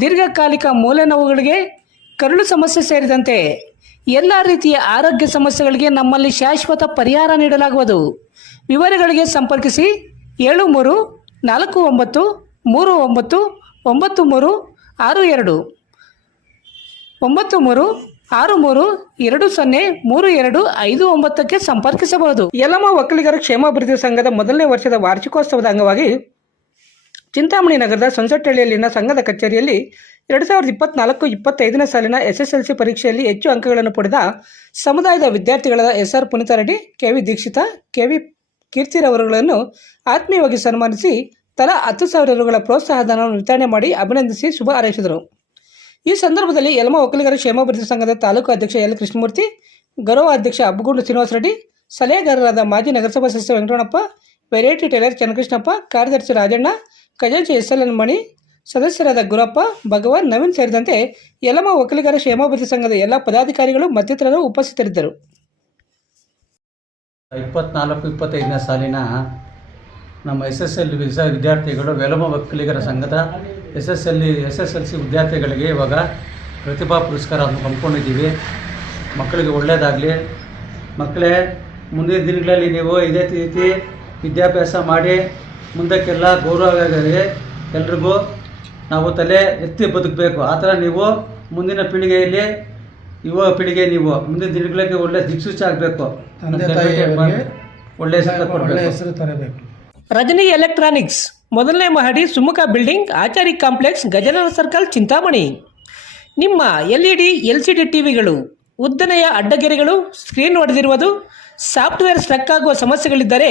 ದೀರ್ಘಕಾಲಿಕ ಮೂಲೆ ನೋವುಗಳಿಗೆ ಕರುಳು ಸಮಸ್ಯೆ ಸೇರಿದಂತೆ ಎಲ್ಲ ರೀತಿಯ ಆರೋಗ್ಯ ಸಮಸ್ಯೆಗಳಿಗೆ ನಮ್ಮಲ್ಲಿ ಶಾಶ್ವತ ಪರಿಹಾರ ನೀಡಲಾಗುವುದು. ವಿವರಗಳಿಗೆ ಸಂಪರ್ಕಿಸಿ ಏಳು ಮೂರು ನಾಲ್ಕು ಒಂಬತ್ತು ಮೂರು ಒಂಬತ್ತು ಒಂಬತ್ತು ಮೂರು ಆರು ಎರಡು. ಒಂಬತ್ತು ಮೂರು ಆರು ಮೂರು ಎರಡು ಸೊನ್ನೆ ಮೂರು ಎರಡು ಐದು ಒಂಬತ್ತಕ್ಕೆ ಸಂಪರ್ಕಿಸಬಹುದು. ಯಲಮ ಒಕ್ಕಲಿಗರ ಕ್ಷೇಮಾಭಿವೃದ್ಧಿ ಸಂಘದ ಮೊದಲನೇ ವರ್ಷದ ವಾರ್ಷಿಕೋತ್ಸವದ ಅಂಗವಾಗಿ ಚಿಂತಾಮಣಿ ನಗರದ ಸಂಸಟ್ಟಹಳ್ಳಿಯಲ್ಲಿನ ಸಂಘದ ಕಚೇರಿಯಲ್ಲಿ ಎರಡು ಸಾವಿರದ ಇಪ್ಪತ್ನಾಲ್ಕು ಇಪ್ಪತ್ತೈದನೇ ಸಾಲಿನ ಎಸ್ ಎಸ್ ಎಲ್ ಸಿ ಪರೀಕ್ಷೆಯಲ್ಲಿ ಹೆಚ್ಚು ಅಂಕಗಳನ್ನು ಪಡೆದ ಸಮುದಾಯದ ವಿದ್ಯಾರ್ಥಿಗಳಾದ S R Puneetha Reddy K V Deekshitha K V ಕೀರ್ತಿರವರುಗಳನ್ನು ಆತ್ಮೀಯವಾಗಿ ಸನ್ಮಾನಿಸಿ ತಲಾ ಹತ್ತು ಸಾವಿರ ರುಗಳ ಪ್ರೋತ್ಸಾಹಧನವನ್ನು ವಿತರಣೆ ಮಾಡಿ ಅಭಿನಂದಿಸಿ ಶುಭ ಹಾರೈಸಿದರು. ಈ ಸಂದರ್ಭದಲ್ಲಿ ಯಲಮ ಒಕ್ಕಲಿಗರ ಕ್ಷೇಮಾಭಿವೃದ್ಧಿ ಸಂಘದ ತಾಲೂಕು ಅಧ್ಯಕ್ಷ ಎಲ್ ಕೃಷ್ಣಮೂರ್ತಿ, ಗೌರವ ಅಧ್ಯಕ್ಷ ಅಬ್ಬಗುಂಡು ಶ್ರೀನಿವಾಸ ರೆಡ್ಡಿ, ಸಲಹೆಗಾರರಾದ ಮಾಜಿ ನಗರಸಭಾ ಸದಸ್ಯ ವೆಂಕಟಣ್ಣಪ್ಪ ವೆರೈಟಿ ಟೈಲರ್ ಚನ್ನಕೃಷ್ಣಪ್ಪ, ಕಾರ್ಯದರ್ಶಿ ರಾಜಣ್ಣ ಖಜಾಂಚಿ ಎಸ್ ಎಲ್ ಎನ್ ಮಣಿ ಸದಸ್ಯರಾದ ಗುರಪ್ಪ, ಭಗವಾನ್, ನವೀನ್ ಸೇರಿದಂತೆ ಯಲಮ ಒಕ್ಕಲಿಗರ ಕ್ಷೇಮಾಭಿವೃದ್ಧಿ ಸಂಘದ ಎಲ್ಲ ಪದಾಧಿಕಾರಿಗಳು ಮತ್ತಿತರರು ಉಪಸ್ಥಿತರಿದ್ದರು. ಇಪ್ಪತ್ನಾಲ್ಕು, ಇಪ್ಪತ್ತೈದನೇ ಸಾಲಿನ ನಮ್ಮ ಎಸ್ ಎಸ್ ಎಲ್ ವಿದ್ಯಾರ್ಥಿಗಳು ವೆಲಮ ಒಕ್ಕಲಿಗರ ಸಂಘದ S S L S S L C ವಿದ್ಯಾರ್ಥಿಗಳಿಗೆ ಇವಾಗ ಪ್ರತಿಭಾ ಪುರಸ್ಕಾರವನ್ನು ಕಂಪ್ಕೊಂಡಿದ್ದೀವಿ ಮಕ್ಕಳಿಗೆ ಒಳ್ಳೆಯದಾಗಲಿ ಮಕ್ಕಳೇ, ಮುಂದಿನ ದಿನಗಳಲ್ಲಿ ನೀವು ಇದೇ ರೀತಿ ವಿದ್ಯಾಭ್ಯಾಸ ಮಾಡಿ ಮುಂದಕ್ಕೆಲ್ಲ ಗೌರವ ಎಲ್ರಿಗೂ ನಾವು ತಲೆ ಎತ್ತಿ ಬದುಕಬೇಕು. ಆ ಥರ ನೀವು ಮುಂದಿನ ಪೀಳಿಗೆಯಲ್ಲಿ ಯುವ ಪೀಳಿಗೆ ನೀವು ಮುಂದಿನ ದಿನಗಳಿಗೆ ಒಳ್ಳೆ ದಿಕ್ಸೂಚಿ ಆಗಬೇಕು. ಒಳ್ಳೆ ಹೆಸರು ತರಬೇಕು. ರಜನಿ ಎಲೆಕ್ಟ್ರಾನಿಕ್ಸ್ ಮೊದಲನೇ ಮಹಡಿ Sumukha building Achari complex Gajanana circle Chintamani. ನಿಮ್ಮ L E D L C D ಟಿವಿಗಳು ಉದ್ದನೆಯ ಅಡ್ಡಗೆರೆಗಳು ಸ್ಕ್ರೀನ್ ಹೊಡೆದಿರುವುದು ಸಾಫ್ಟ್ವೇರ್ ಸ್ಟ್ರಕ್ ಆಗುವ ಸಮಸ್ಯೆಗಳಿದ್ದರೆ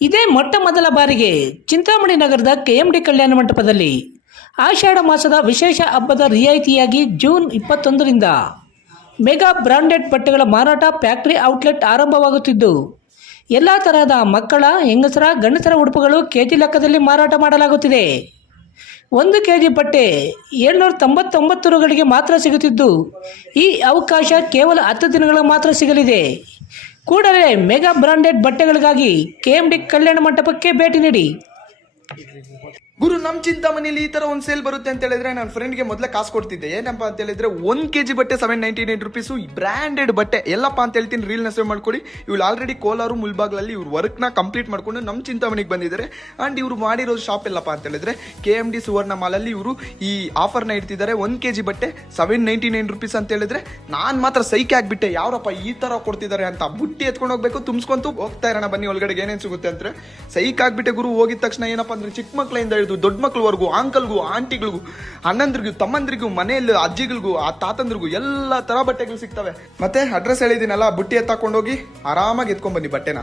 ಇದೇ ಮೊಟ್ಟ ಮೊದಲ ಬಾರಿಗೆ ಚಿಂತಾಮಣಿ ನಗರದ ಕೆಎಂಡಿ ಕಲ್ಯಾಣ ಮಂಟಪದಲ್ಲಿ ಆಷಾಢ ಮಾಸದ ವಿಶೇಷ ಹಬ್ಬದ ರಿಯಾಯಿತಿಯಾಗಿ ಜೂನ್ ಇಪ್ಪತ್ತೊಂದರಿಂದ ಮೆಗಾ ಬ್ರಾಂಡೆಡ್ ಬಟ್ಟೆಗಳ ಮಾರಾಟ ಫ್ಯಾಕ್ಟರಿ ಔಟ್ಲೆಟ್ ಆರಂಭವಾಗುತ್ತಿದ್ದು, ಎಲ್ಲ ತರಹದ ಮಕ್ಕಳ, ಹೆಂಗಸರ, ಗಂಡಸರ ಉಡುಪುಗಳು ಕೆ ಜಿ ಲೆಕ್ಕದಲ್ಲಿ ಮಾರಾಟ ಮಾಡಲಾಗುತ್ತಿದೆ. ಒಂದು ಕೆ ಜಿ ಬಟ್ಟೆ ಏಳ್ನೂರ ತೊಂಬತ್ತೊಂಬತ್ತು ರುಗಳಿಗೆ ಮಾತ್ರ ಸಿಗುತ್ತಿದ್ದು, ಈ ಅವಕಾಶ ಕೇವಲ ಹತ್ತು ದಿನಗಳ ಮಾತ್ರ ಸಿಗಲಿದೆ. ಕೂಡಲೇ ಮೆಗಾ ಬ್ರಾಂಡೆಡ್ ಬಟ್ಟೆಗಳಿಗಾಗಿ ಕೆ ಎಂ ಡಿ ಕಲ್ಯಾಣ ಮಂಟಪಕ್ಕೆ ಭೇಟಿ ನೀಡಿ. ಗುರು, ನಮ್ ಚಿಂತಾಮಣಿಲಿ ಈ ತರ ಒಂದ್ ಸೇಲ್ ಬರುತ್ತೆ ಅಂತ ಹೇಳಿದ್ರೆ ನನ್ನ ಫ್ರೆಂಡ್ಗೆ ಮೊದಲೇ ಕಾಸು ಕೊಡ್ತಿದ್ದೆ. ಏನಪ್ಪ ಅಂತ ಹೇಳಿದ್ರೆ ಒಂದ್ ಕೆಜಿ ಬಟ್ಟೆ seven ninety nine rupees branded ಬಟ್ಟೆ. ಎಲ್ಲಪ್ಪ ಅಂತ ಹೇಳ್ತೀನಿ ರೀಲ್ನ ಸೇವ್ ಮಾಡ್ಕೊಳ್ಳಿ. ಇವ್ರು ಆಲ್ರೆಡಿ ಕೋಲಾರು, ಮುಲ್ಬಾಗ್ಲಲ್ಲಿ ಇವ್ರು ನ ಕಂಪ್ಲೀಟ್ ಮಾಡ್ಕೊಂಡು ನಮ್ ಚಿಂತಾಮಣಿಗೆ ಬಂದಿದ್ದಾರೆ. ಅಂಡ್ ಇವ್ರು ಮಾಡಿರೋ ಶಾಪ್ ಎಲ್ಲಪ್ಪ ಅಂತ ಹೇಳಿದ್ರೆ ಕೆ ಎಂ ಡಿ ಸುವರ್ಣ ಮಾಲಲ್ಲಿ ಇವರು ಈ ಆಫರ್ನ ಇಡ್ತಿದ್ದಾರೆ. ಒಂದ್ ಕೆಜಿ ಬಟ್ಟೆ ಸೆವೆನ್ ನೈಂಟಿ ನೈನ್ ರುಪೀಸ್ ಅಂತ ಹೇಳಿದ್ರೆ ನಾನ್ ಮಾತ್ರ ಸೈಕೆ ಆಗ್ಬಿಟ್ಟೆ. ಯಾರಪ್ಪ ಈ ತರ ಕೊಡ್ತಿದ್ದಾರೆ ಅಂತ ಬುಟ್ಟಿ ಎತ್ಕೊಂಡು ಹೋಗ್ಬೇಕು, ತುಂಬಿಸ್ಕೊಂತು ಹೋಗ್ತಾ ಇರೋಣ. ಬನ್ನಿ ಒಳಗಡೆ ಏನೇನ್ ಸಿಗುತ್ತೆ ಅಂದ್ರೆ ಸೈಕ್ ಆಗ್ಬಿಟ್ಟೆ ಗುರು, ಹೋಗಿದ ತಕ್ಷಣ ಏನಪ್ಪ ಅಂದ್ರೆ ಚಿಕ್ಕ ಮಕ್ಕಳಿಂದ ಹಿಡಿದು ದೊಡ್ಡ ಮಕ್ಕಳವರೆಗೂ ಅಂಕಲ್ಗೂ ಆಂಟಿಗಳಿಗೂ ಅಣ್ಣಂದ್ರಿಗೂ, ತಮ್ಮಂದ್ರಿಗೂ, ಮನೆಯಲ್ಲಿ, ಅಜ್ಜಿಗಳಿಗೂ, ಆ ತಾತಂದ್ರಿಗೂ ಎಲ್ಲ ತರ ಬಟ್ಟೆಗಳು ಸಿಗ್ತವೆ. ಮತ್ತೆ ಅಡ್ರೆಸ್ ಹೇಳಿದಿನಲ್ಲ ಬುಟ್ಟಿ ಎತ್ತಾಕೊಂಡೋಗಿ ಆರಾಮಾಗಿ ಎತ್ಕೊಂಡ್ ಬನ್ನಿ ಬಟ್ಟೆನ.